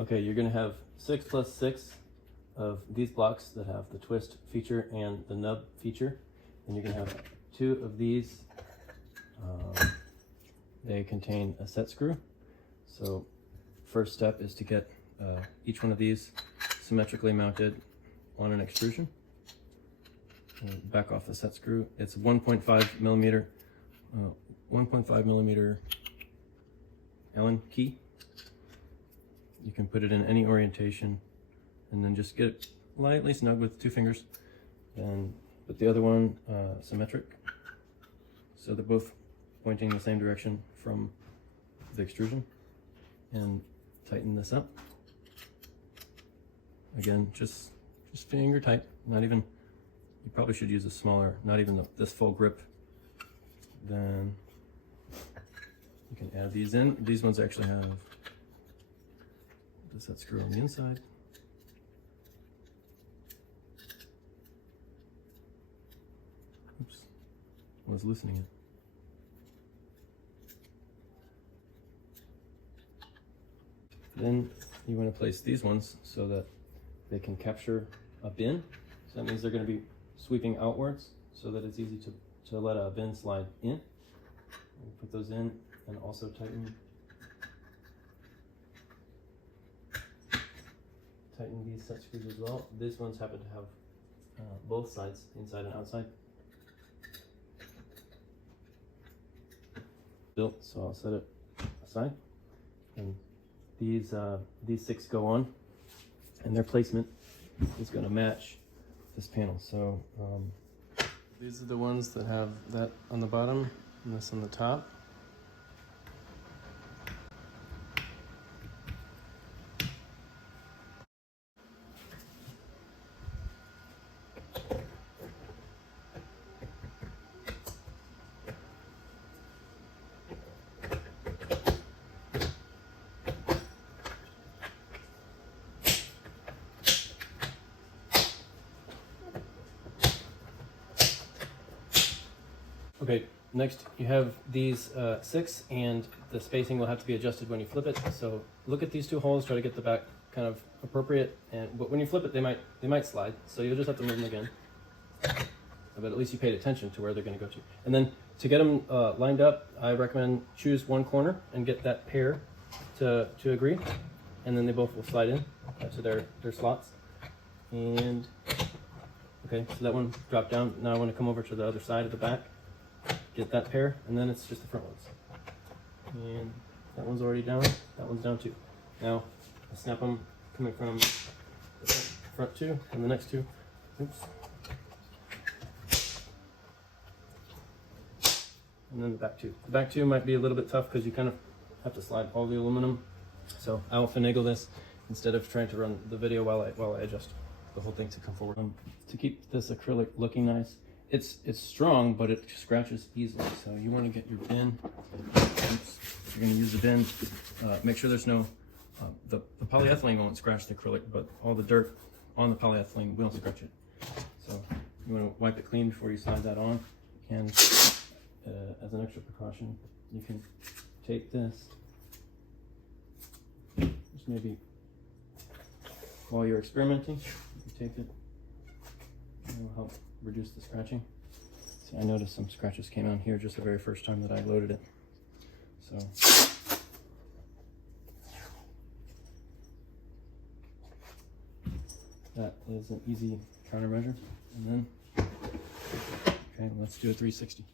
Okay, you're gonna have 6 plus 6 of these blocks that have the twist feature and the nub feature. And you're gonna have 2 of these. They contain a set screw. So first step is to get each one of these symmetrically mounted on an extrusion. Back off the set screw. It's 1.5 millimeter Allen key. You can put it in any orientation and then just get it lightly snug with 2 fingers. Then put the other one symmetric, so they're both pointing the same direction from the extrusion, and tighten this up. Again, just finger tight, not even, you probably should use a smaller, not even this full grip. Then you can add these in. These ones actually have the set screw on the inside. Oops, I was loosening it. Then you want to place these ones so that they can capture a bin. So that means they're going to be sweeping outwards so that it's easy to let a bin slide in. And put those in and also tighten these set screws as well. These ones happen to have both sides, inside and outside, built, so I'll set it aside. And these 6 go on, and their placement is going to match this panel. So these are the ones that have that on the bottom and this on the top. Okay, next you have these 6, and the spacing will have to be adjusted when you flip it. So look at these 2 holes, try to get the back kind of appropriate, but when you flip it, they might slide. So you'll just have to move them again. But at least you paid attention to where they're going to go to. And then to get them lined up, I recommend choose one corner and get that pair to agree, and then they both will slide in to their slots. And okay, so that one dropped down. Now I want to come over to the other side of the back. Get that pair, and then it's just the front ones. And that one's already down, that one's down too. Now, I snap them coming from the front 2 and the next 2. Oops. And then the back 2. The back 2 might be a little bit tough because you kind of have to slide all the aluminum. So I'll finagle this instead of trying to run the video while I adjust the whole thing to come forward. To keep this acrylic looking nice, it's strong, but it scratches easily. So you want to get your bin. Oops. If you're going to use a bin, make sure there's no, the polyethylene won't scratch the acrylic, but all the dirt on the polyethylene will scratch it. So you want to wipe it clean before you slide that on. And as an extra precaution, you can tape this. Just maybe while you're experimenting, you tape it. It will help reduce the scratching. See, I noticed some scratches came on here just the very first time that I loaded it. So that is an easy countermeasure. And then, okay, let's do a 360.